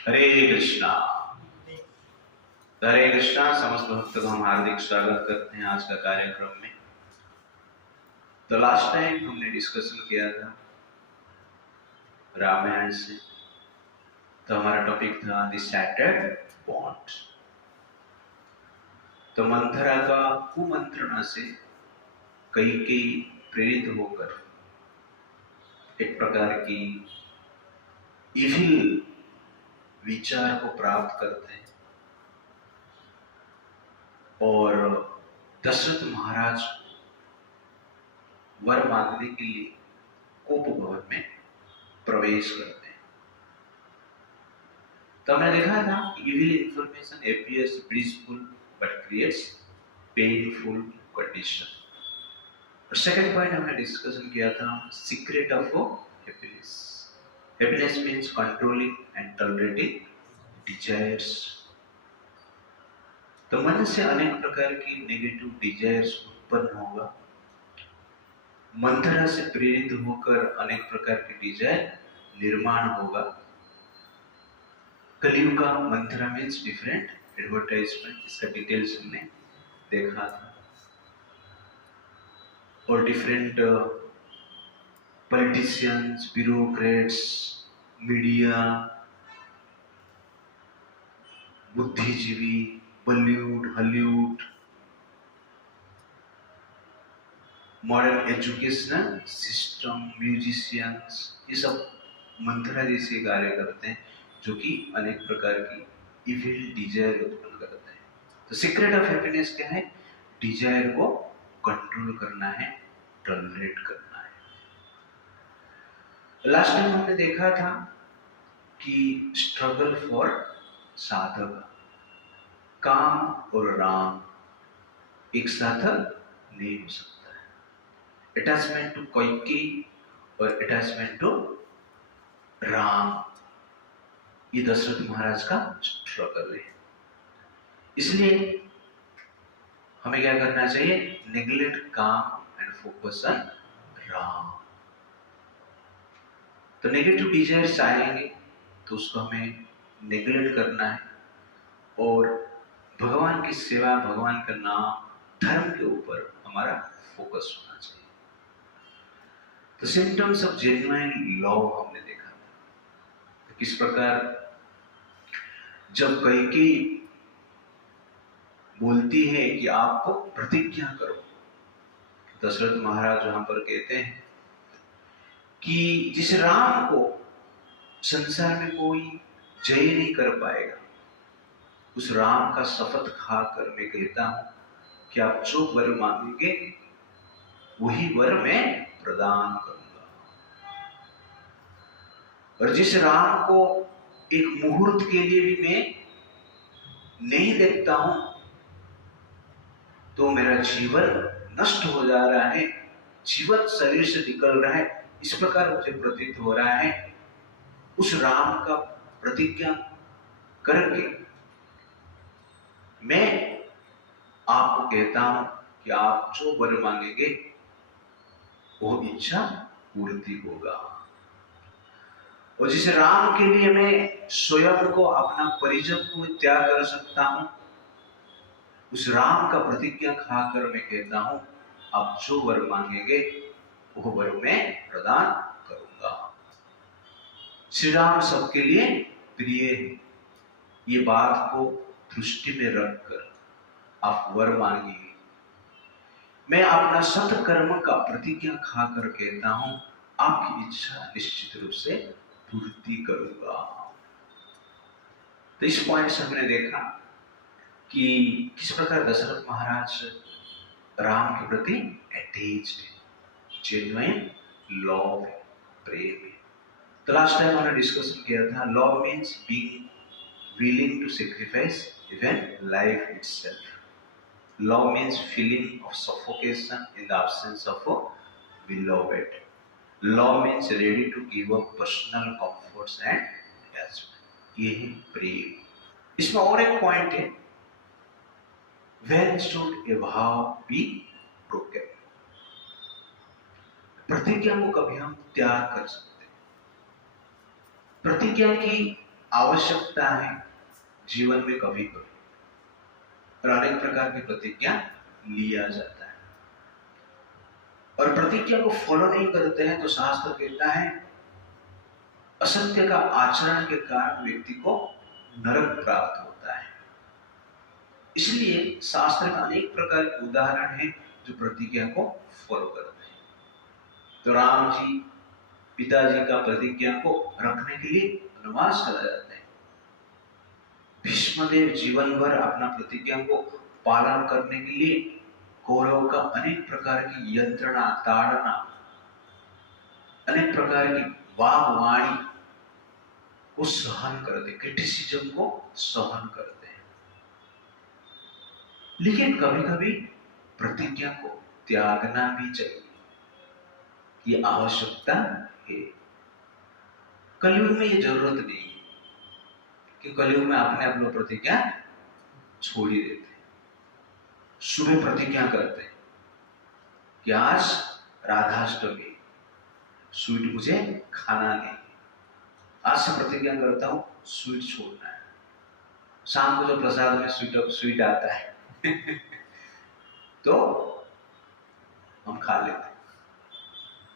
हरे कृष्णा। हरे कृष्णा। समस्त भक्तों का हम हार्दिक स्वागत करते हैं आज का कार्यक्रम में। तो लास्ट टाइम हमने डिस्कशन किया था रामायण से। तो हमारा टॉपिक था द सैटर्ड बॉन्ड। तो मंथरा का कुमंत्रणा से कैकेयी प्रेरित होकर एक प्रकार की इविल विचार को प्राप्त करते हैं और दशरथ महाराज वर मांगने के लिए कोप भवन में प्रवेश करते हैं। तो हमने देखा था evil information appears blissful but creates painful condition। और सेकंड पॉइंट हमने डिस्कशन किया था secret of happiness. Happiness means controlling and tolerating desires. तो मन से अनेक प्रकार की नेगेटिव डिजायर्स उत्पन्न होगा। मंथरा से प्रेरित होकर अनेक प्रकार की डिजायर निर्माण होगा। कलयुग का मंथरा मीन्स डिफरेंट एडवर्टाइजमेंट, इसका डिटेल्स हमने देखा था। और डिफरेंट पॉलिटिशियंस, ब्यूरोक्रेट्स, मीडिया, बुद्धिजीवी, Bollywood, Hollywood, modern educational system, musicians, ये सब मंथरा जैसे कार्य करते हैं जो कि अनेक प्रकार की इविल डिजायर उत्पन्न करते हैं। तो सीक्रेट ऑफ हैप्पीनेस क्या है? डिजायर को कंट्रोल करना है, टॉलरेट करना है। लास्ट टाइम हमने देखा था कि स्ट्रगल फॉर साधक, काम और राम एक साथ नहीं हो सकता है। अटैचमेंट टू कैकेयी और अटैचमेंट टू राम, ये दशरथ महाराज का स्ट्रगल है। इसलिए हमें क्या करना चाहिए? नेग्लेक्ट काम एंड फोकस ऑन राम। तो नेगेटिव डिजायर्स आएंगे तो उसको हमें नेग्लेक्ट करना है और भगवान की सेवा, भगवान का नाम, धर्म के ऊपर हमारा फोकस होना चाहिए। तो सिम्टम्स ऑफ जेन्युइन लव हमने देखा था। तो किस प्रकार जब कैकेयी बोलती है कि आप प्रतिज्ञा करो, दशरथ महाराज वहां पर कहते हैं कि जिस राम को संसार में कोई जय नहीं कर पाएगा, उस राम का शपथ खाकर मैं कहता हूं कि आप जो वर मांगेंगे वही वर मैं प्रदान करूंगा। और जिस राम को एक मुहूर्त के लिए भी मैं नहीं देखता हूं तो मेरा जीवन नष्ट हो जा रहा है, जीवन शरीर से निकल रहा है, इस प्रकार मुझे प्रतीत हो रहा है। उस राम का प्रतिज्ञा करके मैं आपको कहता हूं कि आप जो वर मांगेंगे वो इच्छा पूर्ति होगा। और जिस राम के लिए मैं स्वयं को, अपना परिजन को त्याग कर सकता हूं, उस राम का प्रतिज्ञा खाकर मैं कहता हूं आप जो वर मांगेंगे वो वर मैं प्रदान करूंगा। श्री राम सबके लिए प्रिय है, ये बात को दृष्टि में रखकर आप वर मांगिए। मैं अपना सत्कर्म का प्रतिज्ञा खाकर कहता हूं आपकी इच्छा निश्चित रूप से पूर्ति करूंगा। तो इस पॉइंट से हमने देखा कि किस प्रकार दशरथ महाराज राम के प्रति अटैच्ड है, जेन्युइन लव, प्रेम है। तो लास्ट टाइम हमने डिस्कशन किया था love means being willing to sacrifice even life itself. Love means feeling of suffocation in the absence of a beloved. Love means ready to give up personal comforts and attachment. ये है प्रेम। इसमें और एक point है, when should a vow be broken? प्रतिज्ञा को कभी हम त्याग कर सकते हैं। प्रतिज्ञा की आवश्यकता है जीवन में कभी कभी, और अनेक प्रकार की प्रतिज्ञा लिया जाता है, और प्रतिज्ञा को फॉलो नहीं करते हैं तो शास्त्र कहता है असत्य का आचरण के कारण व्यक्ति को नरक प्राप्त होता है। इसलिए शास्त्र में अनेक प्रकार के उदाहरण हैं जो प्रतिज्ञा को फॉलो करते हैं। तो राम जी पिताजी का प्रतिज्ञा को रखने के लिए वनवास चला जाते हैं। भीष्मदेव जीवन भर अपना प्रतिज्ञा को पालन करने के लिए कौरवों का अनेक प्रकार की यंत्रणा, ताड़ना, अनेक प्रकार की वाग्वाणी को सहन करते, क्रिटिसिज्म को सहन करते हैं। लेकिन कभी कभी प्रतिज्ञा को त्यागना भी चाहिए, ये आवश्यकता है। कलयुग में ये जरूरत नहीं है कि कलयुग में अपने आप लोग प्रतिज्ञा छोड़ ही देते हैं। सुबह प्रतिज्ञा करते हैं कि आज राधाष्टमी, स्वीट मुझे खाना नहीं, आज से प्रतिज्ञा करता हूं स्वीट छोड़ना है। शाम को जो प्रसाद में स्वीट आता है तो हम खा लेते हैं।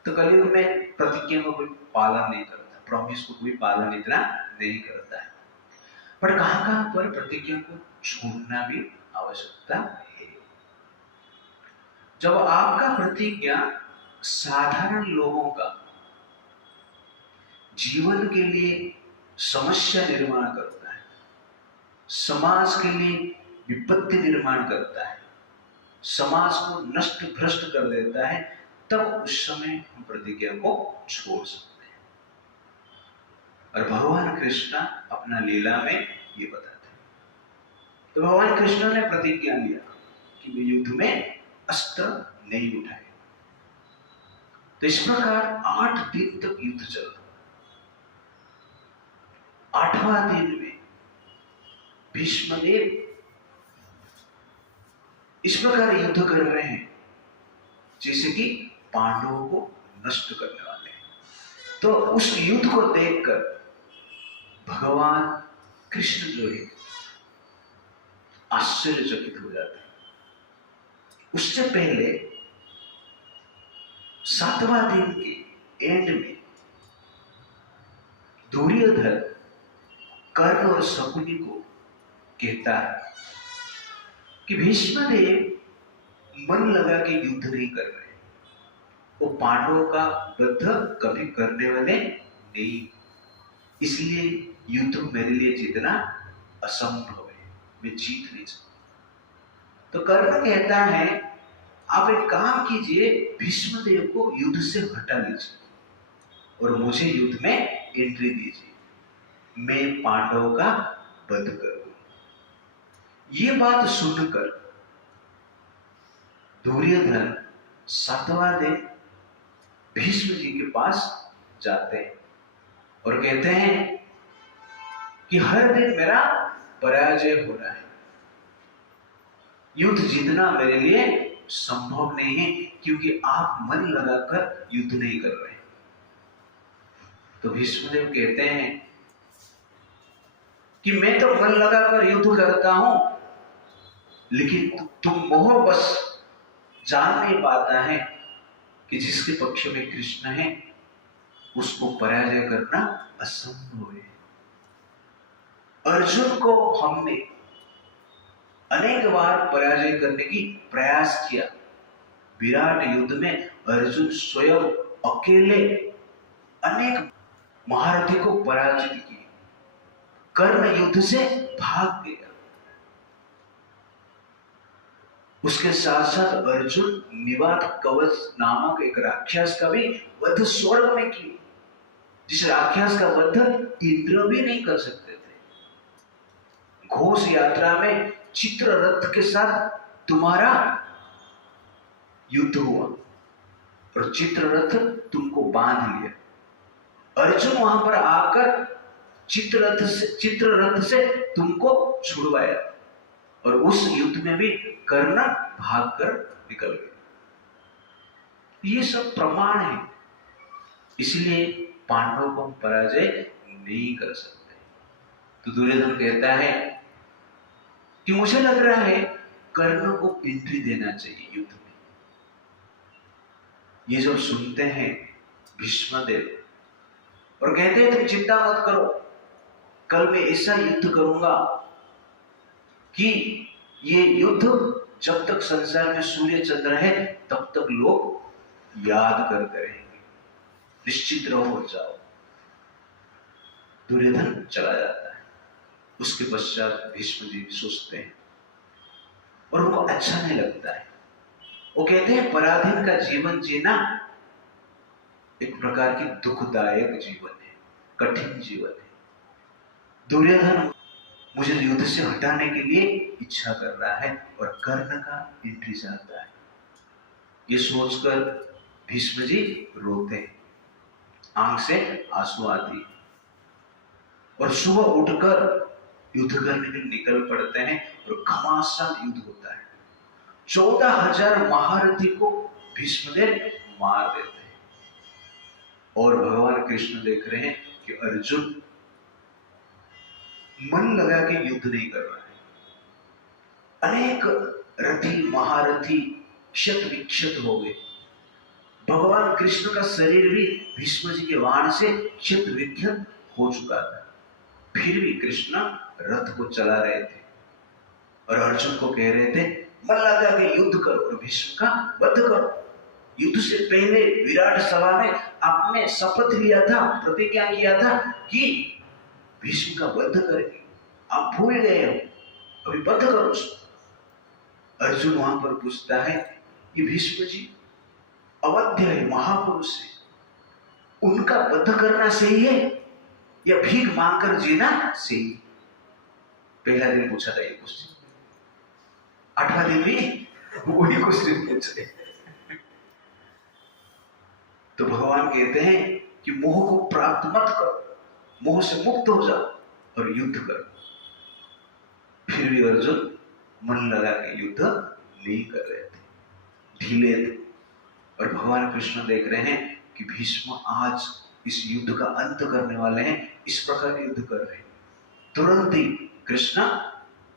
तो कलयुग में प्रतिज्ञा को कोई पालन नहीं करता, प्रॉमिस को कोई पालन इतना नहीं करता है। पर कहां पर प्रतिज्ञा को छोड़ना भी आवश्यकता है। जब आपका प्रतिज्ञा साधारण लोगों का जीवन के लिए समस्या निर्माण करता है, समाज के लिए विपत्ति निर्माण करता है, समाज को नष्ट भ्रष्ट कर देता है, तब उस समय हम प्रतिज्ञा को छोड़ सकते हैं। और भगवान कृष्ण अपना लीला में ये बताते हैं। तो भगवान कृष्ण ने प्रतिज्ञा लिया कि वे युद्ध में अस्त्र नहीं उठाए। तो इस प्रकार 8 दिन तक युद्ध चला। 8वां दिन में भीष्मदेव इस प्रकार युद्ध कर रहे हैं जैसे कि पांडवों को नष्ट करने वाले हैं। तो उस युद्ध को देखकर भगवान कृष्ण जो है आश्चर्यचकित हो जाते हैं। उससे पहले 7वां दिन के एंड में दुर्योधन कर्ण और शकुनी को कहता है कि भीष्मदेव मन लगा के युद्ध नहीं कर रहे, वो पांडवों का वध कभी करने वाले नहीं, इसलिए युद्ध मेरे लिए जीतना असंभव है, मैं जीत नहीं सकता। तो कर्ण कहता है आप एक काम कीजिए, भीष्मदेव को युद्ध से हटा लीजिए और मुझे युद्ध में एंट्री दीजिए, मैं पांडवों का वध करूंगा। ये बात सुनकर दुर्योधन 7वां दिन भीष्म जी के पास जाते हैं और कहते हैं कि हर दिन मेरा पराजय हो रहा है, युद्ध जीतना मेरे लिए संभव नहीं है क्योंकि आप मन लगाकर युद्ध नहीं कर रहे। तो भीष्मदेव कहते हैं कि मैं तो मन लगाकर युद्ध करता हूं, लेकिन तुम मोहवश जान नहीं पाता है कि जिसके पक्ष में कृष्ण है उसको पराजय करना असंभव है। अर्जुन को हमने अनेक बार पराजय करने की प्रयास किया। विराट युद्ध में अर्जुन स्वयं अकेले अनेक महारथी को पराजित किया। कर्ण युद्ध से भाग गया। उसके साथ साथ अर्जुन निवात कवच नामक एक राक्षस का भी वध स्वर्ग में किया, जिस राक्षस का वध इंद्र भी नहीं कर सकते थे। घोष यात्रा में चित्ररथ के साथ तुम्हारा युद्ध हुआ और चित्ररथ तुमको बांध लिया। अर्जुन वहां पर आकर चित्ररथ से तुमको छुड़वाया और उस युद्ध में भी कर्ण भागकर निकल गए। ये सब प्रमाण है, इसलिए पांडवों को हम पराजय नहीं कर सकते। तो दुर्योधन कहता है कि मुझे लग रहा है कर्ण को एंट्री देना चाहिए युद्ध में। ये जब सुनते हैं भीष्मदेव और कहते हैं तुम चिंता मत करो, कल मैं ऐसा युद्ध करूंगा कि ये युद्ध जब तक संसार में सूर्य चंद्र है तब तक लोग याद करते रहेंगे, निश्चित रहो और जाओ। दुर्योधन चला जाता है। उसके पश्चात भीष्म जी सोचते हैं और उनको अच्छा नहीं लगता है। वो कहते हैं पराधीन का जीवन जीना एक प्रकार की दुखदायक जीवन है, कठिन जीवन है। दुर्योधन मुझे युद्ध से हटाने के लिए इच्छा कर रहा है और कर्ण का एंट्री चाहता है। ये सोचकर भीष्म जी रोते हैं, आंख से आंसू आती है और सुबह उठकर युद्ध करने के लिए निकल पड़ते हैं और घमासान युद्ध होता है। 14,000 महारथी को भीष्मदेव मार देते हैं और भगवान कृष्ण देख रहे हैं कि अर्जुन मन लगा के युद्ध नहीं कर रहा है। अनेक रथी महारथी क्षत विक्षत हो गए। भगवान कृष्ण का शरीर भी भीष्म जी के वाण से क्षत विक्षत हो चुका था, फिर भी कृष्ण रथ को चला रहे थे और अर्जुन को कह रहे थे मन लगा के युद्ध करो और भीष्म का वध करो। युद्ध से पहले विराट सभा में आपने शपथ लिया था, प्रतिज्ञा किया था कि भीष्म का वध करेंगे, आप भूल गए हो, अभी वध करो उसको। अर्जुन वहां पर पूछता है कि भीष्म जी अवध्य है, महापुरुष है, उनका वध करना सही है या भीख मांगकर जीना सही? पहला दिन पूछा था ये क्वेश्चन, 8वां दिन भी वही क्वेश्चन पूछे। तो भगवान कहते हैं कि मोह को प्राप्त मत करो, मोह से मुक्त हो जाओ और युद्ध करो। फिर भी अर्जुन मन लगा के युद्ध नहीं कर रहे थे, ढीले थे। और भगवान कृष्ण देख रहे हैं कि भीष्म आज इस युद्ध का अंत करने वाले हैं, इस प्रकार युद्ध कर रहे हैं। तुरंत ही कृष्ण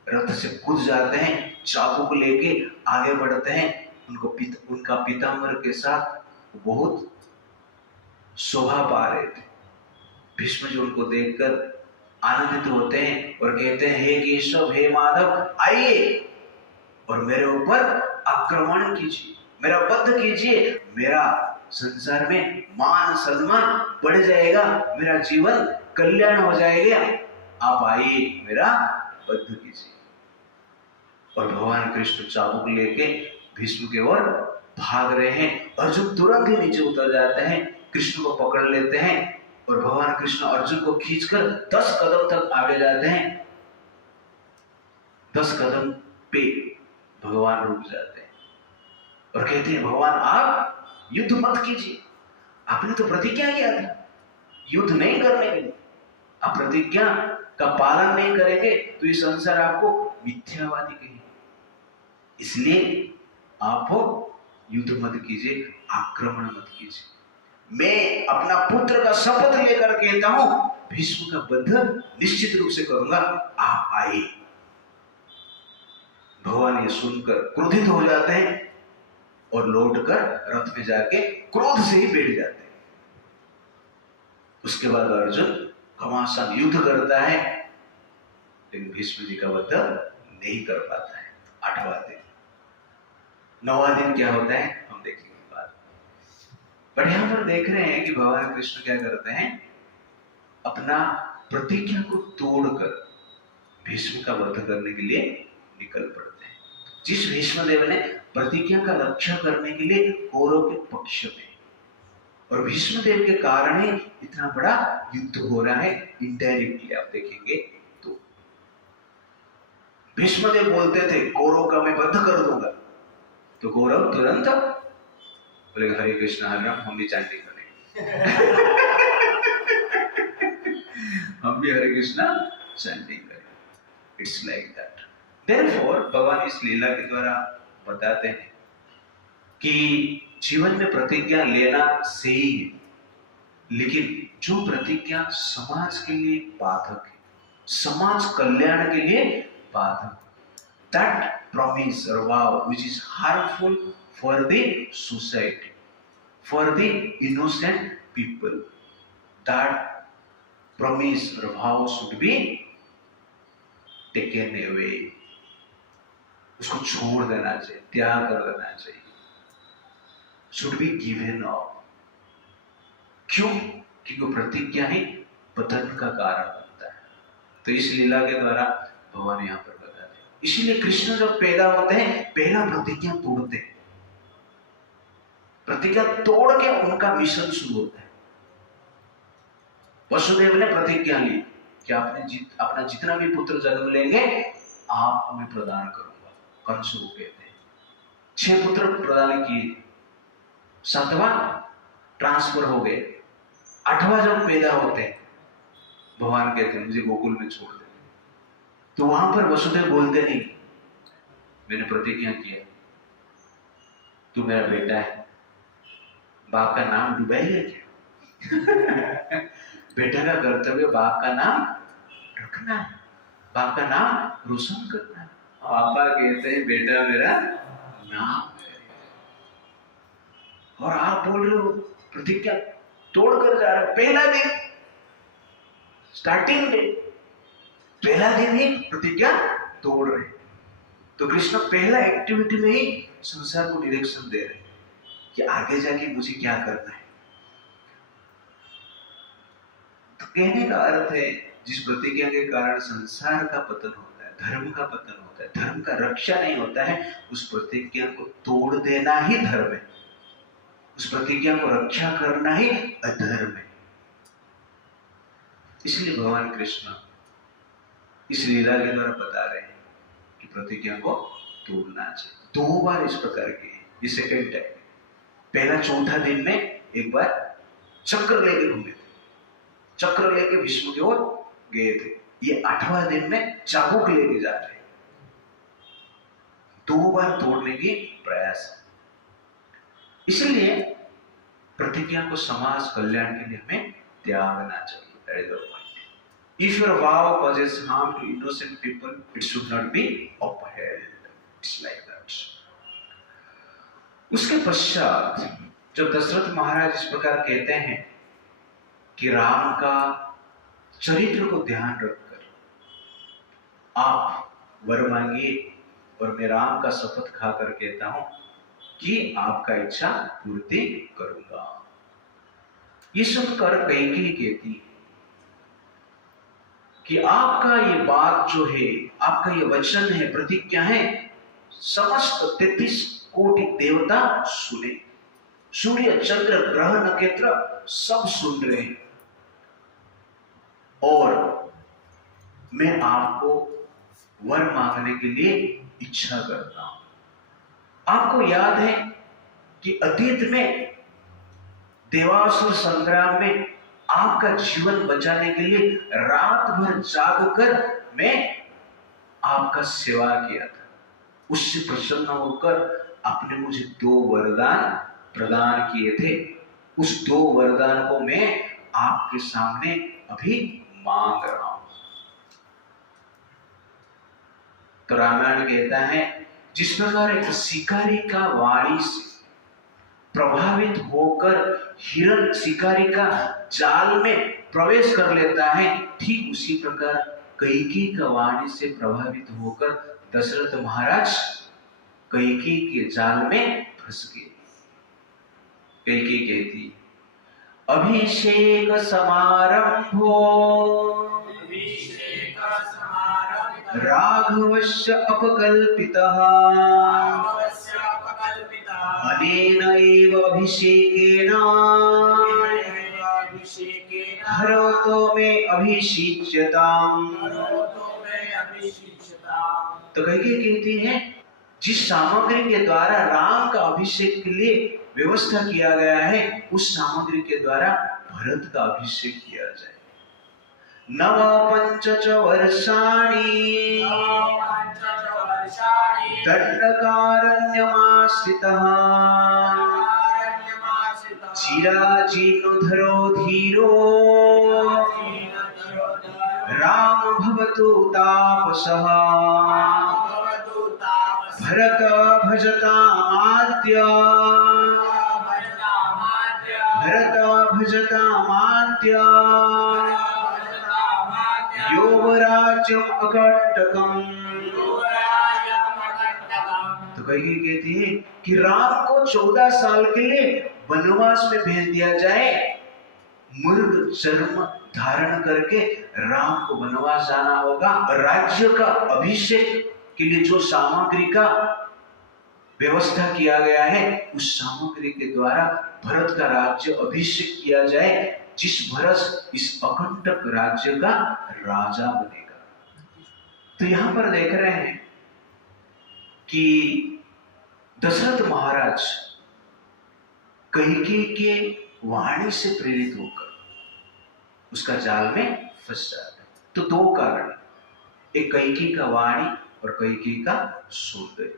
रथ से कूद जाते हैं, चाबुक लेके आगे बढ़ते हैं। उनका पीताम्बर के साथ बहुत शोभा पा रहे थे। भीष्म जी उनको देखकर आनंदित होते हैं और कहते हैं हे केशव हे माधव आइए और मेरे ऊपर आक्रमण कीजिए, मेरा वध कीजिए, मेरा संसार में मान सम्मान बढ़ जाएगा, मेरा जीवन कल्याण हो जाएगा, आप आइए मेरा वध कीजिए। और भगवान कृष्ण चाबुक लेके भीष्म के ओर भाग रहे हैं। अर्जुन तुरंत ही नीचे उतर जाते हैं, कृष्ण को पकड़ लेते हैं और भगवान कृष्ण अर्जुन को खींचकर 10 कदम तक आगे जाते हैं। 10 कदम पे भगवान रुक जाते हैं और कहते हैं भगवान आप युद्ध मत कीजिए, आपने तो प्रतिज्ञा किया था युद्ध नहीं करने के लिए, आप प्रतिज्ञा का पालन नहीं करेंगे तो ये संसार आपको मिथ्यावादी कहेगा, इसलिए आप युद्ध मत कीजिए, आक्रमण मत कीजिए। मैं अपना पुत्र का शपथ लेकर कहता हूं भीष्म का वध निश्चित रूप से करूंगा, आप आइए। भगवान ये सुनकर क्रोधित हो जाते हैं और लौटकर रथ में जाके क्रोध से ही बैठ जाते हैं। उसके बाद अर्जुन घमासान युद्ध करता है लेकिन भीष्म जी का वध नहीं कर पाता है। 8वां दिन। 9वां दिन क्या होता है हम देखेंगे बाद। पर यहां पर देख रहे हैं कि भगवान कृष्ण क्या करते हैं, अपना प्रतिज्ञा को तोड़कर भीष्म का वध करने के लिए निकल पड़ते हैं। जिस भीष्मदेव ने प्रतिज्ञा का रक्षा करने के लिए कौरव के पक्ष में, और भीष्मदेव के कारण ही इतना बड़ा युद्ध हो रहा है। इनडायरेक्टली आप देखेंगे तो भीष्मदेव बोलते थे कौरव का मैं वध कर दूंगा, तो कौरव तुरंत बोले हरे कृष्ण हरे राम, हम भी चैंटिंग करें हम भी हरे कृष्णा चैंटिंग करें। It's like that. देयरफॉर भगवान इस लीला के द्वारा बताते हैं कि जीवन में प्रतिज्ञा लेना सही है, लेकिन जो प्रतिज्ञा समाज के लिए बाधक है, समाज कल्याण के लिए बाधक। That promise or vow which is harmful for the society, for the innocent people, that promise or vow should be taken away. उसको छोड़ देना चाहिए, त्याग कर देना चाहिए। Should be given up. क्यों? क्योंकि प्रतिज्ञा ही पतन का कारण बनता है। तो इस लीला के द्वारा भगवान यहाँ पर बताते हैं। इसीलिए कृष्ण जब पैदा होते हैं पहला प्रतिज्ञा तोड़ते हैं। प्रतिज्ञा तोड़ के उनका मिशन शुरू होता है। वसुदेव ने प्रतिज्ञा ली कि अपना जितना भी पुत्र जन्म लेंगे आप हमें प्रदान करूंगा। कंस को कहते हैं 6 पुत्र प्रदान किए, 7वां ट्रांसफर हो गए, 8वां जब पैदा होते हैं भगवान कहते हैं मुझे गोकुल में छोड़ दे। तो वहां पर वसुदेव बोलते नहीं, मैंने प्रतिज्ञा किया तू मेरा बेटा है, बाप का नाम डुबाएगा क्या? बेटा का कर्तव्य बाप का नाम रखना है, बाप का नाम रोशन करना है। पापा कहते हैं बेटा मेरा नाम है, और आप बोल रहे हो प्रतिज्ञा तोड़कर जा रहे हो। पहला दिन स्टार्टिंग डे, पहला दिन ही प्रतिज्ञा तोड़ रहे। तो कृष्ण पहला एक्टिविटी में ही संसार को डायरेक्शन दे रहे कि आगे जाके मुझे क्या करना है। तो कहने का अर्थ है जिस प्रतिज्ञा के कारण संसार का पतन होता है, धर्म का पतन होता है, धर्म का रक्षा नहीं होता है, उस प्रतिज्ञा को तोड़ देना ही धर्म है। उस प्रतिज्ञा को रक्षा करना ही अधर्म है। इसलिए भगवान कृष्ण इस लीला के द्वारा बता रहे हैं कि प्रतिज्ञा को तोड़ना चाहिए। 2 बार इस प्रकार के, ये सेकेंड टाइम। पहला चौथा दिन में एक बार चक्र लेके घूमे थे, चक्र लेके भीष्म की ओर गए थे। ये 8वां दिन में चाबुक लेके जा रहे हैं। 2 बार तोड़ने की प्रयास है। इसलिए प्रतिज्ञा को समाज कल्याण के लिए हमें त्यागना चाहिए। If your vow causes harm to innocent people, it should not be upheld. It's like that. उसके पश्चात जब दशरथ महाराज इस प्रकार कहते हैं कि राम का चरित्र को ध्यान रखकर आप वर मांगिए, और मैं राम का शपथ खाकर कहता हूं कि आपका इच्छा पूर्ति करूंगा। ये सुनकर कैकेयी कहती है कि आपका ये बात जो है, आपका ये वचन है, प्रतिज्ञा है, समस्त 33 कोटि देवता सुने, सूर्य चंद्र ग्रह नक्षत्र सब सुन रहे हैं, और मैं आपको वर मांगने के लिए इच्छा करता हूं। आपको याद है कि अतीत में देवासुर संग्राम में आपका जीवन बचाने के लिए रात भर जागकर मैं आपका सेवा किया था। उससे प्रसन्न होकर आपने मुझे 2 वरदान प्रदान किए थे। उस 2 वरदान को मैं आपके सामने अभी मांग रहा हूं। तो रामायण कहता है जिस प्रकार एक शिकारी का वाणी से प्रभावित होकर हिरण शिकारी का जाल में प्रवेश कर लेता है, ठीक उसी प्रकार कैकेयी का वाणी से प्रभावित होकर दशरथ महाराज कैकेयी के जाल में फंस गए। कैकेयी कहती अभिषेक समारंभो राघवस्य अपकल्पितः अनेन एव अभिषेकेन हरतो मे अभिषिच्यताम्। तो कैकेयी कहती है जिस सामग्री के द्वारा राम का अभिषेक के लिए व्यवस्था किया गया है, उस सामग्री के द्वारा भरत का अभिषेक किया जाए। नव पंचच वर्षाणि दंडकारण्यमाश्रितः चिराजीर्णोद्धरो धीरो राम भवतु तापसः भरत भजतामाद्य भरत भजतामाद्य योगराज्यम अकंटकम। तो कैकेयी कहती है कि राम को 14 साल के लिए वनवास में भेज दिया जाए। मृग चर्म धारण करके राम को वनवास जाना होगा। राज्य का अभिषेक के लिए जो सामग्री का व्यवस्था किया गया है, उस सामग्री के द्वारा भरत का राज्य अभिषेक किया जाए, जिस भरत इस अकंटक राज्य का राजा बनेगा। तो यहां पर देख रहे हैं कि दशरथ महाराज कैकेयी के वाणी से प्रेरित होकर उसका जाल में फंस जाते हैं। तो 2 कारण, एक कैकेयी का वाणी और कैकेयी का सौंदर्य,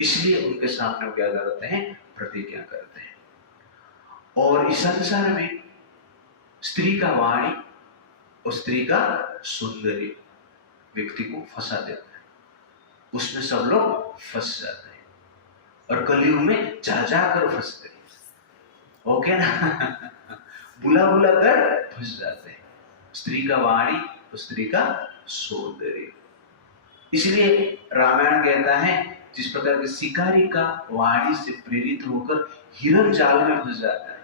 इसलिए उनके सामने क्या करते हैं, प्रतिज्ञा करते हैं। और इस संसार में स्त्री का वाणी और स्त्री का सौंदर्य व्यक्ति को फंसा देता है, उसमें सब लोग फंस जाते हैं और कलयुग में जा जाकर फंसते हैं। ओके ना बुला बुला कर फंस जाते हैं। स्त्री का वाणी और स्त्री का सौंदर्य। इसलिए रामायण कहता है जिस प्रकार के शिकारी का वाणी से प्रेरित होकर हिरण जाल में फंस जाता है,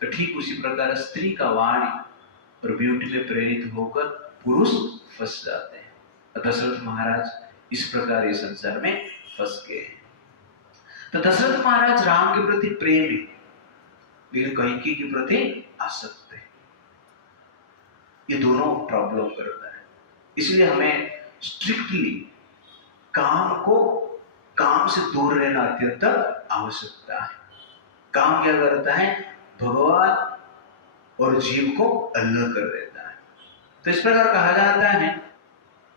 तो ठीक उसी प्रकार स्त्री का वाणी और ब्यूटी में प्रेरित होकर पुरुष फंस जाते हैं। दशरथ महाराज इस प्रकार इस संसार में फंस गए हैं। तो दशरथ महाराज राम के प्रति प्रेम है, लेकिन कैकेयी के प्रति आसक्त है। ये दोनों प्रॉब्लम करता है। इसलिए हमें स्ट्रिक्टली काम से दूर रहना अत्यंत आवश्यकता है। काम क्या करता है, भगवान और जीव को अलग कर देता है। तो इस प्रकार कहा जाता है,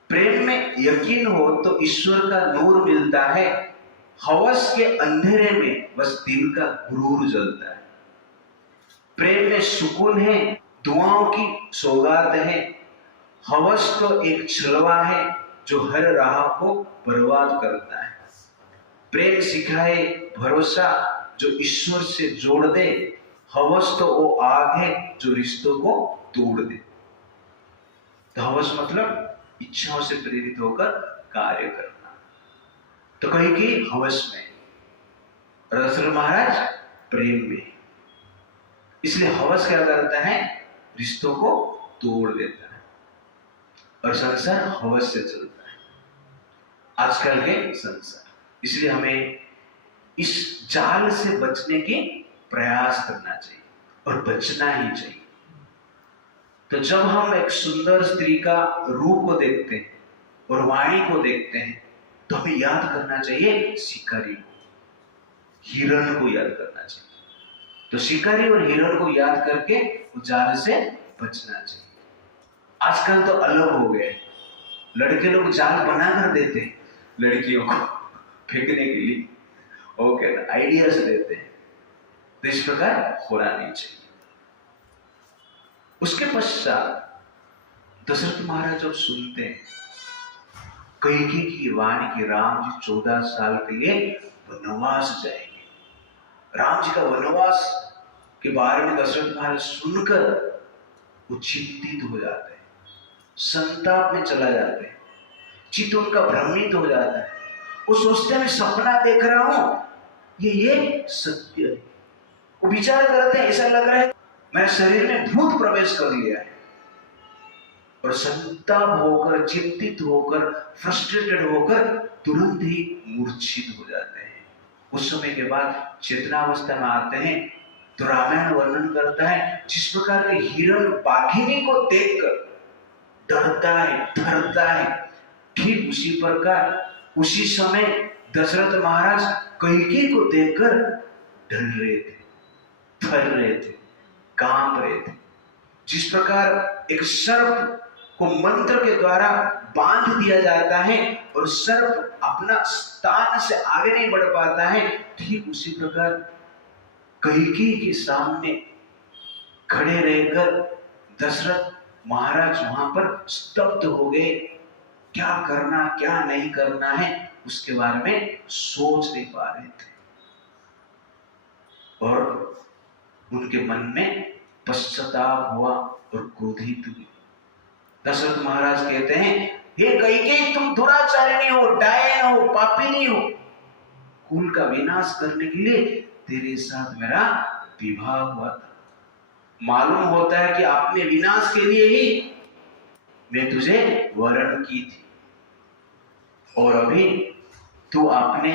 प्रेम में यकीन हो तो ईश्वर का नूर मिलता है, हवस के अंधेरे में बस दिल का गुरूर जलता है। प्रेम में सुकून है, दुआओं की सौगात है, हवस तो एक छलवा है जो हर राह को बर्बाद करता है। प्रेम सिखाए भरोसा जो ईश्वर से जोड़ दे, हवस तो वो आग है जो रिश्तों को तोड़ दे। तो हवस मतलब इच्छाओं से प्रेरित होकर कार्य करना। तो कैकेयी हवस में, दशरथ महाराज प्रेम में। इसलिए हवस क्या करता है, रिश्तों को तोड़ देता है और संसार हवस से चलता है, आजकल के संसार। इसलिए हमें इस जाल से बचने के प्रयास करना चाहिए और बचना ही चाहिए। तो जब हम एक सुंदर स्त्री का रूप को देखते हैं और वाणी को देखते हैं, तो हमें याद करना चाहिए शिकारी को, हिरण को याद करना चाहिए। तो शिकारी और हिरण को याद करके उस जाल से बचना चाहिए। आजकल तो अलग हो गए, लड़के लोग जाल बना कर देते हैं लड़कियों को फेंकने के लिए, ओके ना, आइडियाज देते हैं। तो इस प्रकार होना नहीं चाहिए। उसके पश्चात दशरथ महाराज जब सुनते हैं कैकेयी की वाणी की राम जी 14 साल के लिए वनवास जाएंगे, राम जी का वनवास के बारे में दशरथ महाराज सुनकर वो चिंतित हो जाते हैं, संताप में चला जाते हैं, चित्त उनका भ्रमित हो जाता है। वो सोचते हैं सपना देख रहा हूं, ये सत्य है। वो विचार करते हैं, ऐसा लग रहा है मेरे शरीर में भूत प्रवेश कर लिया है, और संताप होकर, चिंतित होकर, फ्रस्ट्रेटेड होकर तुरंत ही मूर्छित हो जाते हैं। उस समय के बाद चेतनावस्था में आते हैं। तो रामायण वर्णन करता है जिस प्रकार के हिरण बाघिनी को देखकर डरता है, थरता है, ठीक उसी प्रकार उसी समय दशरथ महाराज कैकेयी को देखकर डर रहे थे, थर रहे थे, कांप रहे थे। जिस प्रकार एक सर्प को मंत्र के द्वारा बांध दिया जाता है और सर्प अपना स्थान से आगे नहीं बढ़ पाता है, ठीक उसी प्रकार कैकेयी के सामने खड़े रहकर दशरथ महाराज वहां पर स्तब्ध हो गए। क्या करना क्या नहीं करना है उसके बारे में सोच नहीं पा रहे थे और उनके मन में पश्चाताप हुआ और क्रोधित हुए। दशरथ महाराज कहते हैं, हे कैकेयी, तुम दुराचारिणी हो, डायन हो, पापिनी हो। कुल का विनाश करने के लिए तेरे साथ मेरा विवाह हुआ था। मालूम होता है कि अपने विनाश के लिए ही मैं तुझे वरण की थी और अभी तू अपने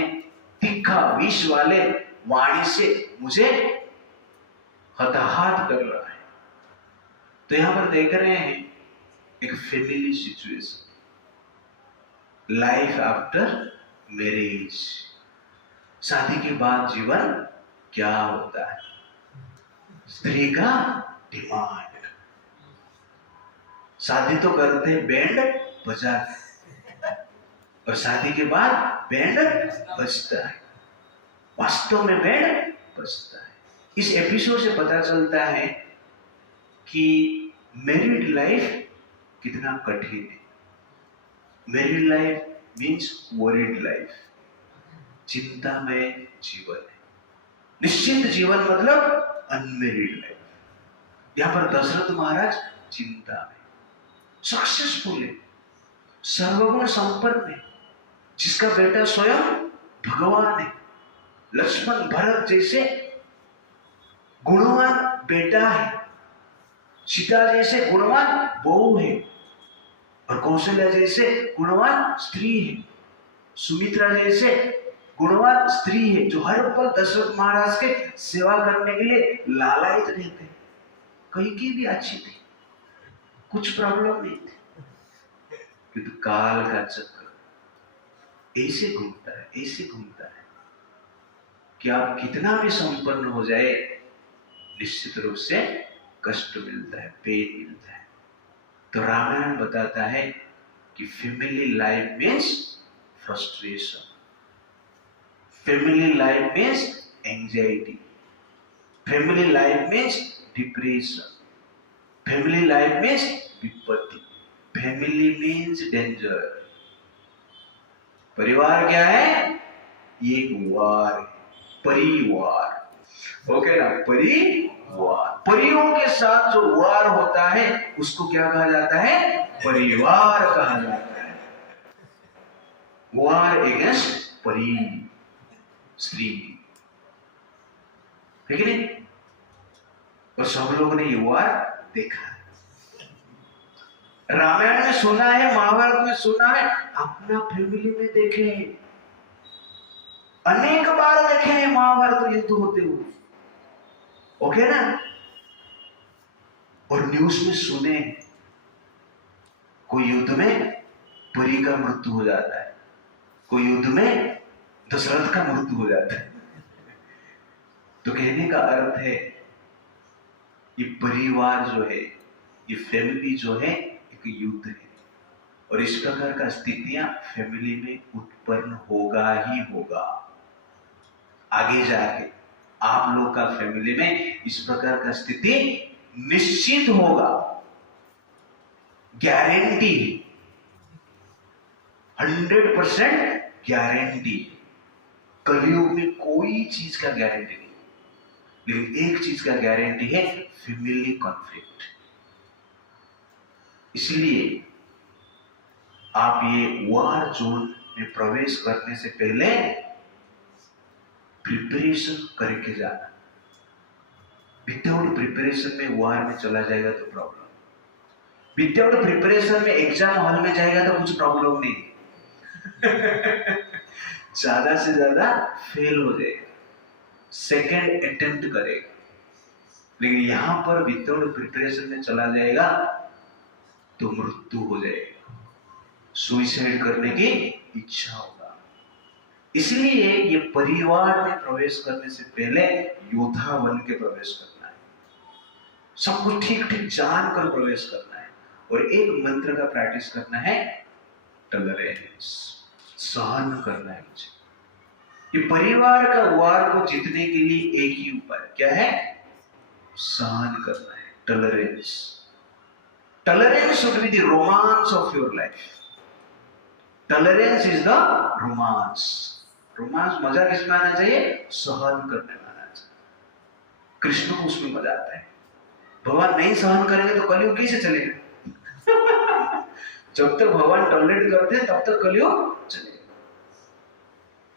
तीखा विष वाले वाणी से मुझे हताहत कर रहा है। तो यहां पर देख रहे हैं एक family situation, life after marriage, शादी के बाद जीवन क्या होता है। स्त्री का डिमांड, शादी तो करते हैं बैंड बजाते और शादी के बाद बैंड बजता है, वास्तव में बैंड बजता है। इस एपिसोड से पता चलता है कि मैरिड लाइफ कितना कठिन है। Married life means worried life, चिंतामय जीवन है। निश्चिंत जीवन मतलब अनमेरिड लाइफ। यहां पर दशरथ महाराज चिंता में, सक्सेसफुल है, सर्वगुण संपन्न है, जिसका बेटा स्वयं भगवान है, लक्ष्मण भरत जैसे गुणवान बेटा है, सीता जैसे गुणवान बहू है और कौशल्या जैसे गुणवान स्त्री है, सुमित्रा जैसे गुणवान स्त्री है, जो हर पल दशरथ महाराज के सेवा करने के लिए लालायित रहते। कैकेयी भी अच्छी थी, कुछ प्रॉब्लम नहीं थी, किंतु काल का चक्र ऐसे घूमता है, ऐसे घूमता है कि आप कितना भी संपन्न हो जाए, निश्चित रूप से कष्ट मिलता है, पेन मिलता है। तो रामायण बताता है कि family life means frustration, family life means anxiety, family life means depression, family life means विपत्ति, फैमिली मीन्स डेंजर। परिवार क्या है? ये एक वार है, परिवार। ओके ना, परिवार। परियों के साथ जो वार होता है उसको क्या कहा जाता है? परिवार कहा जाता है। वार अगेंस्ट परी, स्त्री, ठीक है। और सब लोगों ने ये वार देखा है, रामायण में सुना है, महाभारत में सुना है, अपना फैमिली में देखे हैं, अनेक बार देखे हैं महाभारत युद्ध होते हुए, ओके ना। और न्यूज में सुने कोई युद्ध में परी का मृत्यु हो जाता है, कोई युद्ध में दशरथ का मृत्यु हो जाता है। तो कहने का अर्थ है ये परिवार जो है, ये फैमिली जो है, एक युद्ध है और इस प्रकार का स्थितियां फैमिली में उत्पन्न होगा ही होगा। आगे जाके आप लोग का फैमिली में इस प्रकार का स्थिति निश्चित होगा, गारंटी, 100% गारंटी। कलयुग में कोई चीज का गारंटी नहीं, लेकिन एक चीज का गारंटी है, फैमिली कॉन्फ्लिक्ट। इसलिए आप ये वार जोन में प्रवेश करने से पहले प्रिपरेशन करके जाना। विदाउट प्रिपरेशन में वार में चला जाएगा तो प्रॉब्लम, विदाउट प्रिपरेशन में एग्जाम हॉल में जाएगा तो कुछ प्रॉब्लम नहीं ज्यादा से ज्यादा फेल हो जाएगा, सेकेंड अटेम्प्ट करेगा। लेकिन यहां पर विदाउट प्रिपरेशन में चला जाएगा तो मृत्यु हो जाएगा, सुइसाइड करने की इच्छा होगा। इसलिए ये परिवार में प्रवेश करने से पहले योद्धा बन के प्रवेश करना है, सब कुछ ठीक ठीक जानकर प्रवेश करना है। और एक मंत्र का प्रैक्टिस करना है, टॉलरेंस, सहन करना है मुझे। ये परिवार का वार को जीतने के लिए एक ही उपाय क्या है? सहन करना है, tolerance. Tolerance should be the romance of your life. Tolerance is the romance. Romance मजा किसमें आना चाहिए? सहन करने में आना चाहिए। कृष्ण को उसमें मजा आता है। भगवान नहीं सहन करेंगे तो कलयुग कैसे चलेगा? जब तक भगवान टॉलरेट करते हैं तब तक कलयुग चलेगा।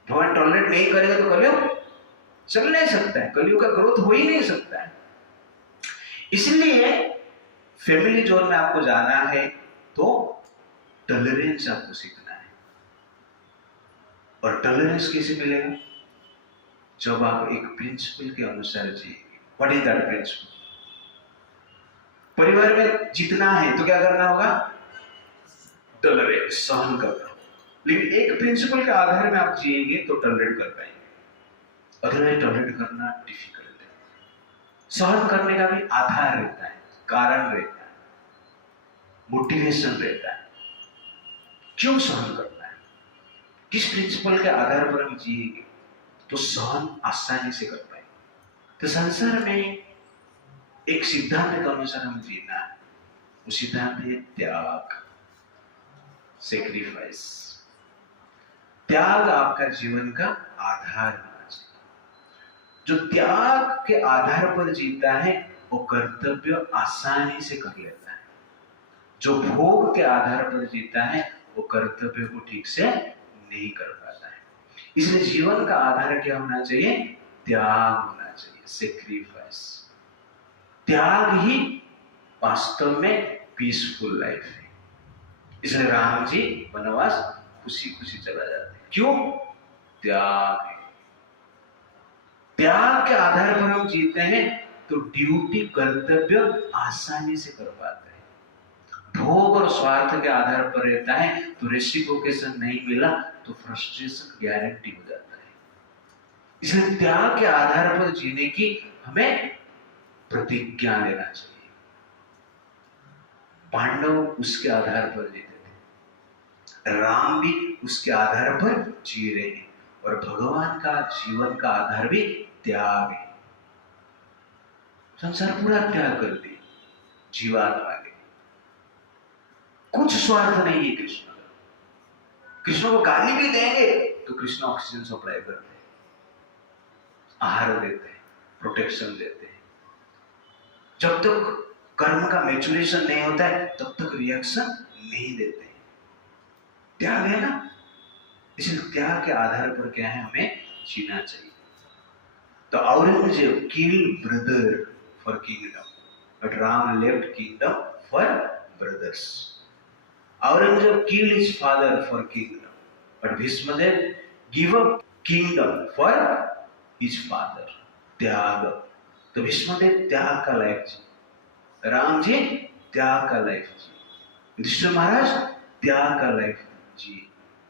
भगवान टॉलरेट नहीं करेगा तो कलयुग चल नहीं सकता है, कलयुग का ग्रोथ हो ही नहीं सकता है। इसलिए फैमिली जोन में आपको जाना है तो टॉलरेंस आपको सीखना है। और टॉलरेंस कैसे मिलेगा? जब आप एक प्रिंसिपल के अनुसार जिएंगे। What is that principle? परिवार में जीतना है तो क्या करना होगा? टॉलरेंस, सहन करना। लेकिन एक प्रिंसिपल के आधार में आप जिएंगे तो टॉलरेट कर पाएंगे, अदरवाइज टॉलरेट करना डिफिकल्ट है। सहन करने का भी आधार रहता है, कारण रहता है, मोटिवेशन रहता है। क्यों सहन करना है? किस प्रिंसिपल के आधार पर हम जिएंगे तो सहन आसानी से कर पाएंगे। तो संसार में एक सिद्धांत के अनुसार हम जीना है। वो सिद्धांत है त्याग, सेक्रीफाइस। त्याग आपका जीवन का आधार होना चाहिए। जो त्याग के आधार पर जीता है वो कर्तव्य आसानी से कर लेता है। जो भोग के आधार पर जीता है वो कर्तव्य को ठीक से नहीं कर पाता है। इसलिए जीवन का आधार क्या होना चाहिए? त्याग होना चाहिए, सेक्रीफाइस। त्याग ही वास्तव में पीसफुल लाइफ है। इसलिए राम जी वनवास खुशी खुशी चला जाते हैं। क्यों? त्याग है। त्याग के आधार पर हम जीते हैं तो ड्यूटी, कर्तव्य आसानी से कर पाते हैं। भोग और स्वार्थ के आधार पर रहता है तो रेसिप्रोकेशन नहीं मिला तो फ्रस्ट्रेशन गारंटी हो जाता है। इसलिए त्याग के आधार पर जीने की हमें प्रतिज्ञा लेना चाहिए। पांडव उसके आधार पर जीते थे, राम भी उसके आधार पर जी रहे हैं। और भगवान का जीवन का आधार भी त्याग है। संसार पूरा त्याग कर दिया जीवात्मा के। कुछ स्वार्थ नहीं है कृष्ण का। कृष्ण को गाली भी देंगे तो कृष्ण ऑक्सीजन सप्लाई करते हैं, आहार देते हैं, प्रोटेक्शन देते हैं। जब तक कर्म का मैच्योरेशन नहीं होता है तब तक रिएक्शन नहीं देते हैं। त्याग है ना, इसलिए त्याग के आधार पर क्या है, हमें जीना चाहिए। तो Aurangzeb killed brother for kingdom, but Ram left kingdom for brothers. Aurangzeb killed his father for kingdom, but Bhishmadev give up kingdom for his father. त्याग। तो भीष्मदेव त्याग का लाइफ जी, राम जी त्याग का लाइफ जी, युधिष्ठिर महाराज त्याग का लाइफ जी,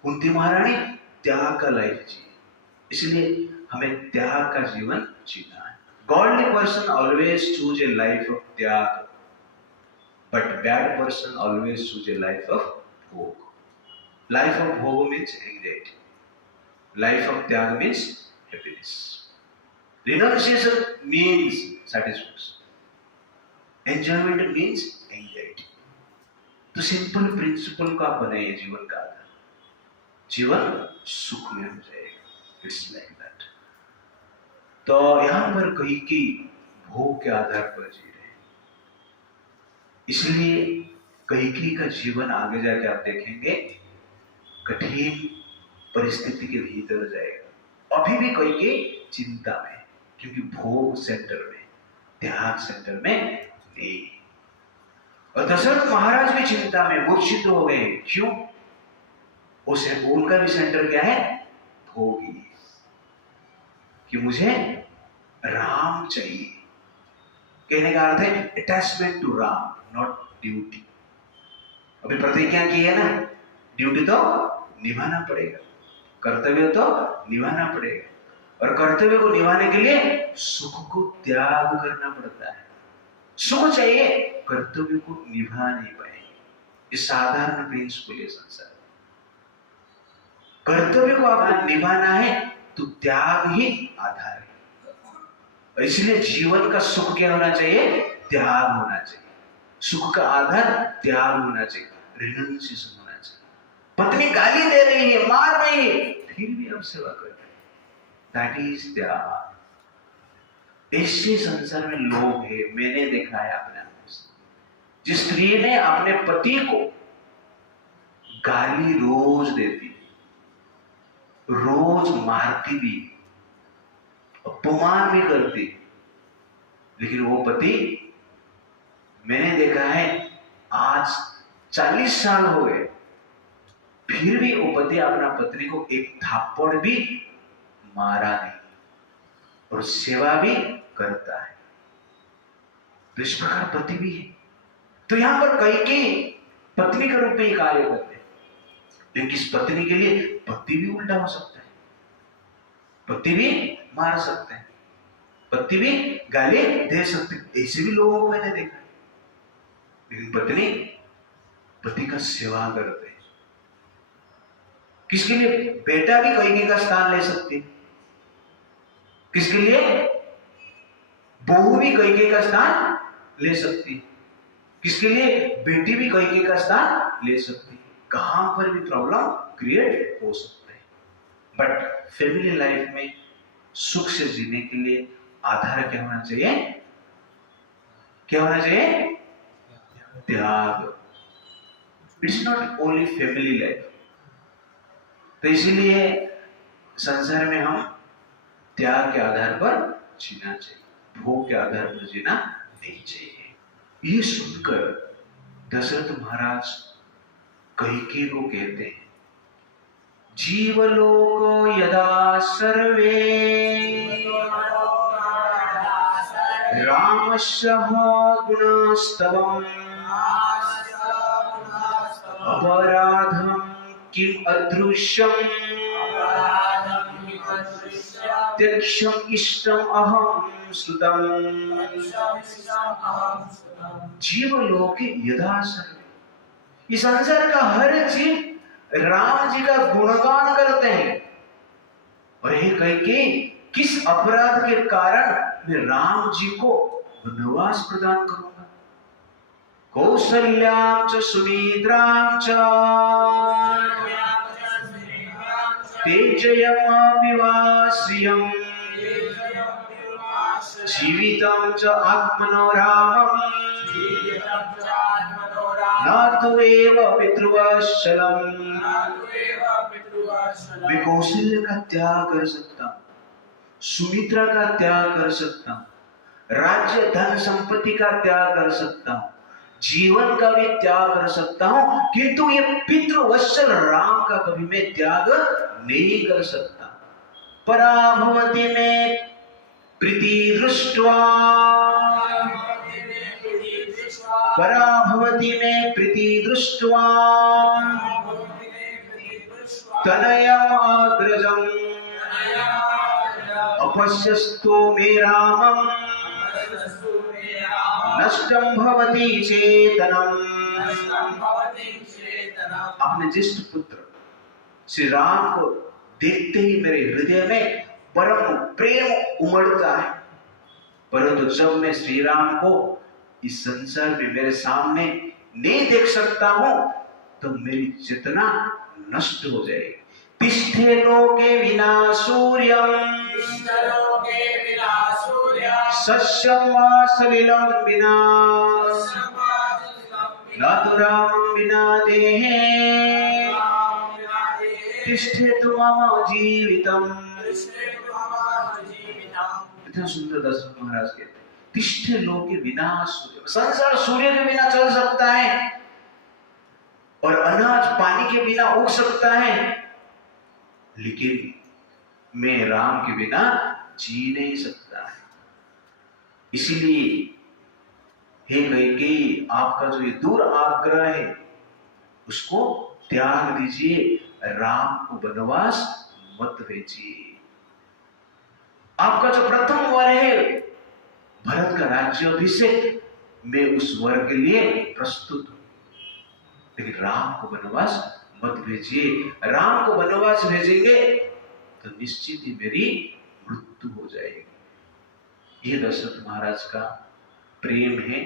कुंती महारानी त्याग का लाइफ जी। इसलिए हमें त्याग का जीवन जीना है। Godly person always choose a life of त्याग, but bad person always choose a life of भोग। लाइफ ऑफ भोग मीन्स एंग्जाइटी, लाइफ ऑफ त्याग means happiness. Renunciation means satisfaction, enjoyment means anxiety. तो सिंपल प्रिंसिपल को आप बनाइए जीवन का आधार, जीवन सुख में हो जाएगा। It's like that. तो यहां पर कई भोग के आधार पर जी रहे हैं, इसलिए कई का जीवन आगे जाके आप देखेंगे कठिन परिस्थिति के भीतर जाएगा। अभी भी कई चिंता में, क्योंकि भोग सेंटर में, त्याग सेंटर में नहीं। और दशरथ महाराज भी चिंता में मूर्छित हो गए। क्यों? उनका भी सेंटर क्या है? भोग ही। कि मुझे राम चाहिए। कहने का अर्थ है attachment to Ram, not duty. अभी प्रतिज्ञा की है ना, ड्यूटी तो निभाना पड़ेगा, कर्तव्य तो निभाना पड़ेगा। और कर्तव्य को निभाने के लिए सुख को त्याग करना पड़ता है। सुख चाहिए, कर्तव्य को निभा नहीं पाएंगे। ये साधारण प्रिंसिपल है संसार। कर्तव्य को अगर निभाना है तो त्याग ही आधार है। इसलिए जीवन का सुख क्या होना चाहिए? त्याग होना चाहिए। सुख का आधार त्याग होना चाहिए, रिनंसिएशन होना चाहिए। पत्नी गाली दे रही है, मार रही है, फिर भी आप सेवा कर रहे हैं, दैट इज त्याग। ऐसे संसार में लोग हैं, मैंने देखा है अपने आप से। जिस स्त्री ने अपने पति को गाली रोज देती, रोज मारती भी, अपमान भी करती, लेकिन वो पति, मैंने देखा है आज 40 साल हो गए, फिर भी वो पति अपना पत्नी को एक थप्पड़ भी मारा नहीं और सेवा भी करता है। तो इस प्रकार पति भी है। तो यहां पर कई पत्नी के रूप में ही कार्य करते हैं, लेकिन इस पत्नी के लिए पति भी उल्टा हो सकता है, पति भी मार सकते हैं, पति भी गाली दे सकते हैं। ऐसे भी लोगों को मैंने देखा है। लेकिन पत्नी पति का सेवा करते हैं। किसके लिए? बेटा भी कैकेयी का स्थान ले सकती, किसके लिए? बहू भी कैकेयी का स्थान ले सकती, किसके लिए? बेटी भी कैकेयी का स्थान ले सकती। कहां पर भी प्रॉब्लम क्रिएट हो सकता है। बट फैमिली लाइफ में सुख से जीने के लिए आधार क्या होना चाहिए? क्या होना चाहिए? त्याग। It's not only family life. तो इसीलिए संसार में हम त्याग के आधार पर जीना चाहिए, भोग के आधार पर जीना नहीं चाहिए। ये सुनकर दशरथ महाराज कैकेयी को कहते हैं, जीवलोक यदा सर्वे रामस्य गुणस्तवम् अपराधं किम अदृश्यम् त्यक्षम इष्टम अहम श्रुतम्। जीवलोक यदा सर्वे, इस संसार का हर जीव राम जी का गुणगान करते हैं। और ये कैकेयी, किस अपराध के कारण मैं राम जी को वनवास प्रदान करूंगा? कौसल्यां च सुमित्रां च तेजयमपि वा श्रियम् जीवितं च आत्मनो रामम् न तु एव पितृवत्सलम्। मैं कौशल्य का त्याग कर सकता हूं, सुमित्रा का त्याग कर सकता हूं, राज्य धन संपत्ति का त्याग कर सकता हूं, जीवन का भी त्याग कर सकता हूं, किंतु ये पितृवत्सल राम का कभी मैं त्याग नहीं कर सकता। पराभवति में प्रीति दृष्ट्वा, पराभवति में प्रीति दृष्ट्वा तनयम् अग्रजम् अपश्यस्तु मे रामम् नष्टं भवति चेतनम्। अपने ज्येष्ठ पुत्र श्री राम को देखते ही मेरे हृदय में परम प्रेम उमड़ता है, परंतु जब मैं श्री राम को इस संसार में मेरे सामने नहीं देख सकता हूं तो मेरी चेतना नष्ट हो जाएगी। तिष्ठे लोके विना सूर्यम् सस्यं वा सलिलं विना न तु रामं विना देहे तिष्ठेतु मम जीवितम्। इतना सुंदर दशरथ महाराज कहते हैं, तिष्ठे लोके विना सूर्य। संसार सूर्य के बिना चल सकता है और अनाज पानी के बिना उग सकता है, लेकिन मैं राम के बिना जी नहीं सकता है। इसीलिए हे कैकेयी, आपका जो ये दूर आग्रह है उसको त्याग दीजिए, राम को वनवास मत भेजिए। आपका जो प्रथम वर है भरत का राज्याभिषेक, मैं उस वर के लिए प्रस्तुत हूं, लेकिन राम को वनवास मत भेजिए। राम को वनवास भेजेंगे तो निश्चित ही मेरी मृत्यु हो जाएगी। ये दशरथ महाराज का प्रेम है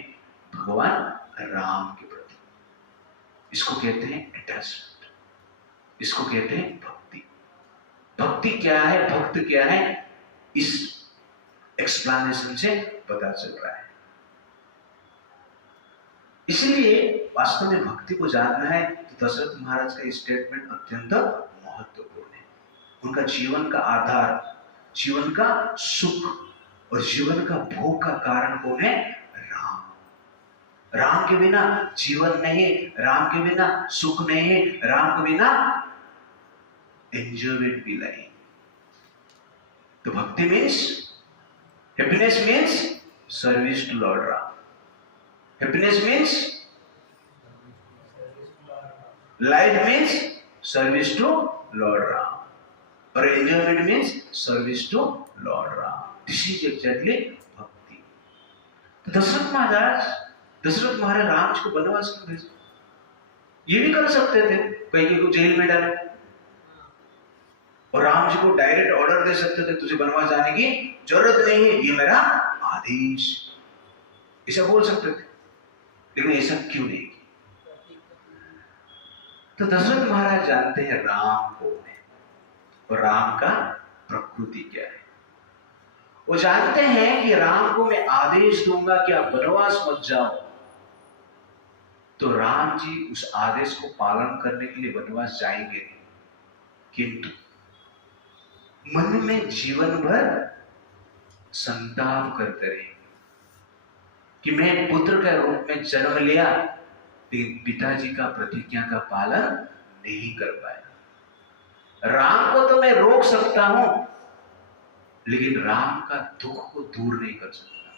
भगवान राम के प्रति। इसको कहते हैं अटैचमेंट, इसको कहते हैं भक्ति। भक्ति क्या है, भक्त क्या है, इस एक्सप्लेनेशन से पता चल रहा है। इसलिए वास्तव में भक्ति को जानना है तो दशरथ महाराज का स्टेटमेंट अत्यंत महत्वपूर्ण है। उनका जीवन का आधार, जीवन का सुख और जीवन का भोग का कारण कौन है? राम। राम के बिना जीवन नहीं, राम के बिना सुख नहीं, राम के बिना एंजॉयमेंट भी नहीं। तो bhakti means, happiness means service to lord Ram. Happiness means, life means service to lord Ram, और enjoyment means service to lord Ram. This is exactly bhakti. तो दशरथ महाराज राम जी को वनवास क्यों भेजे? ये भी कर सकते थे, कहीं को जेल में डाले और राम जी को डायरेक्ट ऑर्डर दे सकते थे, तुझे वनवास जाने की जरूरत नहीं है, ये मेरा आदेश, ऐसा बोल सकते थे। लेकिन ऐसा क्यों नहीं? तो दशरथ महाराज जानते हैं राम कौन है और राम का प्रकृति क्या है। वो जानते हैं कि राम को मैं आदेश दूंगा कि आप वनवास मत जाओ, तो राम जी उस आदेश को पालन करने के लिए वनवास जाएंगे, किंतु मन में जीवन भर संताप करते रहे कि मैं पुत्र के रूप में जन्म लिया लेकिन पिताजी का प्रतिज्ञा का पालन नहीं कर पाया। राम को तो मैं रोक सकता हूं लेकिन राम का दुख को दूर नहीं कर सकता।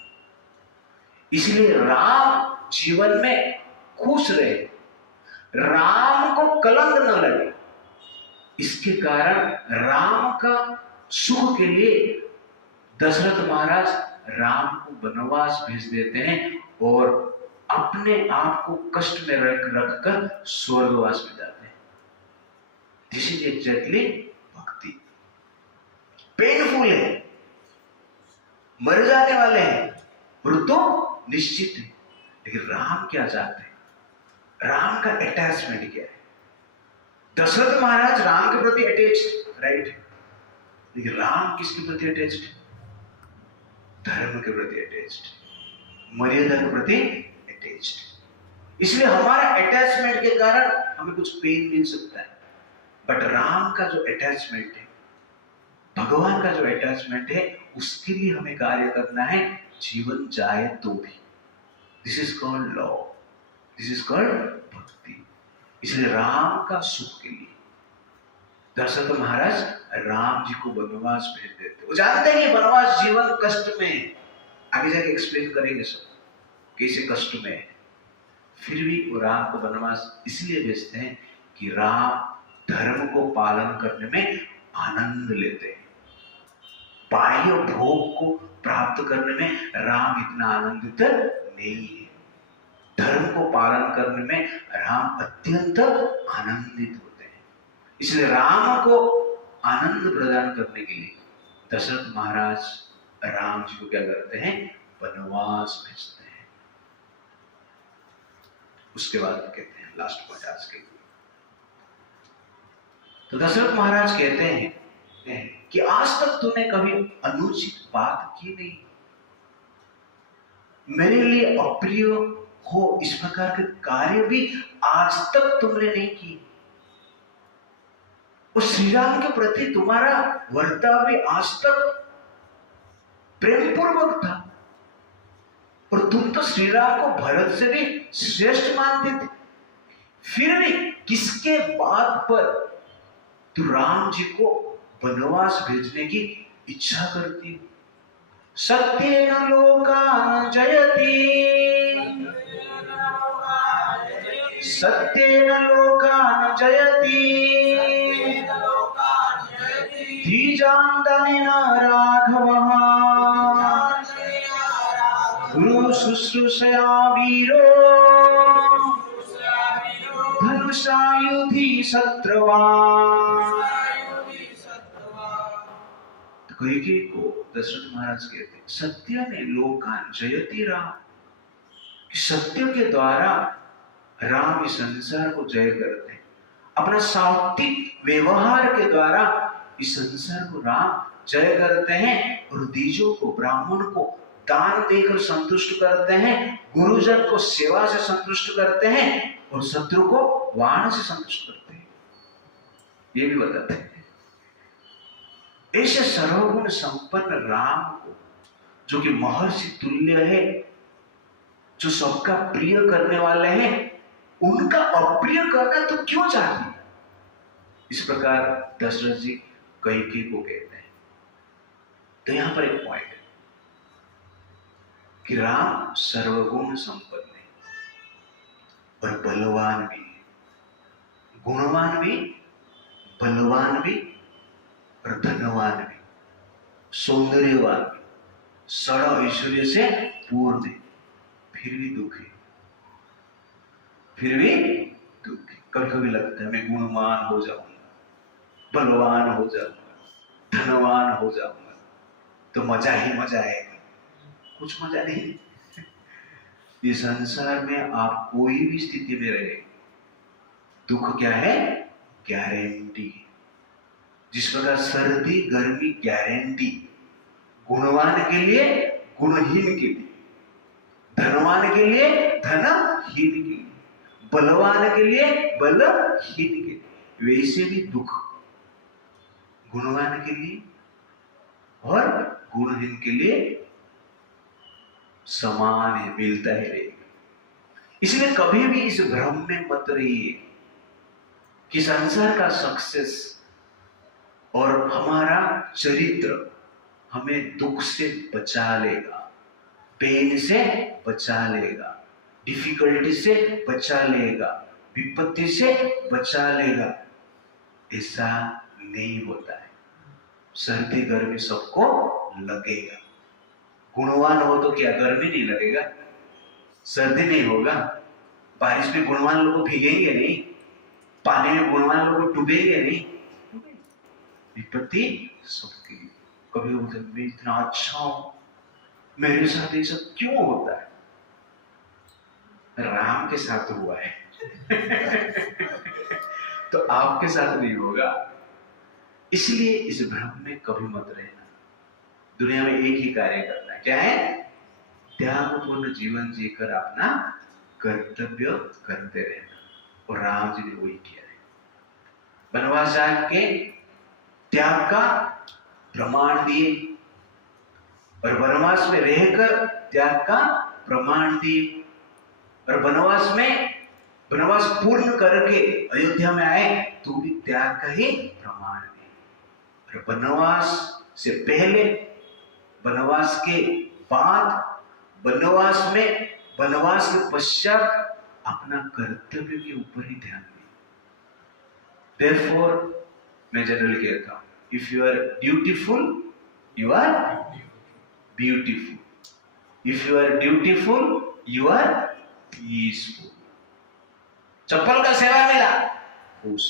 इसलिए राम जीवन में खुश रहे, राम को कलंक न लगे, इसके कारण राम का सुख के लिए दशरथ महाराज राम को वनवास भेज देते हैं और अपने आप को कष्ट में रखकर स्वर्गवास में जाते हैं। दिस इज एग्जैक्टली भक्ति। पेनफुल है, मर जाने वाले हैं, मृत्यु निश्चित है, लेकिन राम क्या चाहते हैं? राम का अटैचमेंट क्या है? दशरथ महाराज राम के प्रति अटैच्ड, राइट, लेकिन राम किसके प्रति अटैच्ड? धर्म के प्रति अटैच्ड, मर्यादा के प्रति अटैच्ड। इसलिए हमारा अटैचमेंट के कारण हमें कुछ पेन मिल सकता है, बट राम का जो अटैचमेंट है, भगवान का जो अटैचमेंट है, उसके लिए हमें कार्य करना है, जीवन जाए तो भी। This is called love, this is called भक्ति। इसलिए राम का सुख के लिए दशरथ महाराज राम जी को वनवास भेज देते। वो जानते हैं कि वनवास जीवन कष्ट में है, आगे जाके एक्सप्लेन करेंगे सब कैसे कष्ट में है। फिर भी वो राम को वनवास इसलिए भेजते हैं कि राम धर्म को पालन करने में आनंद लेते हैं। बाह्य भोग को प्राप्त करने में राम इतना आनंदित नहीं है, धर्म को पालन करने में राम अत्यंत आनंदित होते हैं। इसलिए राम को आनंद प्रदान करने के लिए दशरथ महाराज राम जी को क्या करते हैं? वनवास भेजते हैं। उसके बाद कहते हैं लास्ट पॉइंट आज के लिए, तो दशरथ महाराज कहते हैं कि आज तक तुमने कभी अनुचित बात की नहीं, मेरे लिए अप्रिय हो इस प्रकार के कार्य भी आज तक तुमने नहीं किए, और श्री राम के प्रति तुम्हारा वर्ताव भी आज तक प्रेमपूर्वक था, और तुम तो श्री राम को भरत से भी श्रेष्ठ मानते थे, फिर भी किसके बात पर तू राम जी को वनवास भेजने की इच्छा करती हो? सत्येन लोकान् जयति, सत्येन लोकान् जयति, धीजान्तनेन राघवः, गुरु शुश्रूषया वीरो, धनुषायुधि सत्रवान्। कैकेयी को दशरथ महाराज कहते, सत्य ने लोकान् जयति राम, कि सत्य के द्वारा राम इस संसार को जय करते हैं, अपना सात्विक व्यवहार के द्वारा इस संसार को राम जय करते हैं और द्विजों को, ब्राह्मण को दान देकर संतुष्ट करते हैं, गुरुजन को सेवा से संतुष्ट करते हैं और शत्रु को वाण से संतुष्ट करते हैं। ये भी बताते हैं। ऐसे सर्वगुण संपन्न राम को, जो कि महर्षि तुल्य है, जो सबका प्रिय करने वाले हैं, उनका अप्रिय करना तो क्यों चाहिए? इस प्रकार दशरथ जी कैकेयी को कहते हैं। तो यहां पर एक पॉइंट है कि राम सर्वगुण संपन्न है और बलवान भी है, गुणवान भी, बलवान भी और धनवान भी, सौंदर्यवान भी, सड़ा ऐश्वर्य से पूर्ण है, फिर भी दुखी, फिर भी दुखी। कभी कभी लगता है मैं गुणवान हो जाऊंगा, बलवान हो जाऊंगा, धनवान हो जाऊंगा तो मजा ही मजा आएगा। कुछ मजा नहीं। ये संसार में आप कोई भी स्थिति में रहे, दुख क्या है? गारंटी। जिस प्रकार सर्दी गर्मी गारंटी, गुणवान के लिए, गुणहीन के लिए, धनवान के लिए, धनहीन के लिए, बलवान के लिए, बलहीन के लिए, वैसे भी दुख गुणवान के लिए और गुणहीन के लिए समान है, मिलता है रहेगा। इसलिए कभी भी इस भ्रम में मत रहिए कि संसार का सक्सेस और हमारा चरित्र हमें दुख से बचा लेगा, पेन से बचा लेगा, डिफिकल्टी से बचा लेगा, विपत्ति से बचा लेगा। ऐसा नहीं होता है। सर्दी गर्मी सबको लगेगा। गुणवान हो तो क्या गर्मी नहीं लगेगा? सर्दी नहीं होगा? बारिश में गुणवान लोग भीगेंगे नहीं? पानी में गुणवान लोग डूबेंगे नहीं? विपत्ति सबके लिए। कभी बोलते मैं इतना अच्छा हूं, मेरे साथ ये सब क्यों होता है? राम के साथ हुआ है तो आपके साथ नहीं होगा। इसलिए इस भ्रम में कभी मत रहना। दुनिया में एक ही कार्य करना है, क्या है? त्यागपूर्ण जीवन जीकर अपना कर्तव्य करते रहना। और राम जी ने वही किया है। वनवास जाके त्याग का प्रमाण दिए और वनवास में रहकर त्याग का प्रमाण दिए और वनवास पूर्ण करके अयोध्या में आए तो भी त्याग का ही प्रमाण दिए। और वनवास से पहले, वनवास के बाद, वनवास में, वनवास के पश्चात अपना कर्तव्य के ऊपर ही ध्यान दें। Therefore, मैं जनरली कहता हूं, if you are dutiful, you are beautiful. If you are dutiful, you are peaceful. चप्पल का सेवा मिला, खुश।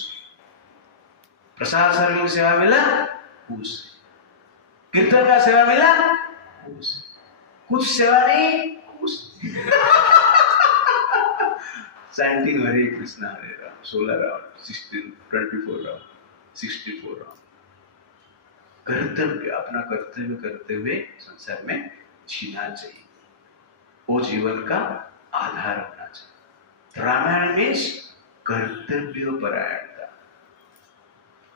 प्रसाद सर्विंग सेवा मिला, खुश। कीर्तन का सेवा मिला, खुश। कुछ सेवा नहीं, खुश। चैंटिंग हरे कृष्णा हरे राम 16 राउंड, 16, 24 राउंड, 64 राउंड। कर्तव्य, अपना कर्तव्य करते हुए संसार में जीना चाहिए। वो जीवन का आधार होना चाहिए। रामायण मीन्स कर्तव्य परायणता।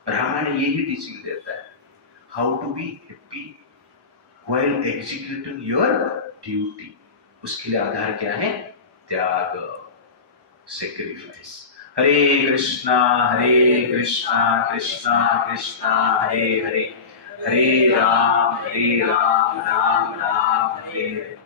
रामायण यही टीचिंग देता है, how to be happy while executing your duty. उसके लिए आधार क्या है? त्याग, सेक्रीफाइस। हरे कृष्णा कृष्णा कृष्णा हरे हरे, हरे राम राम राम हरे हरे।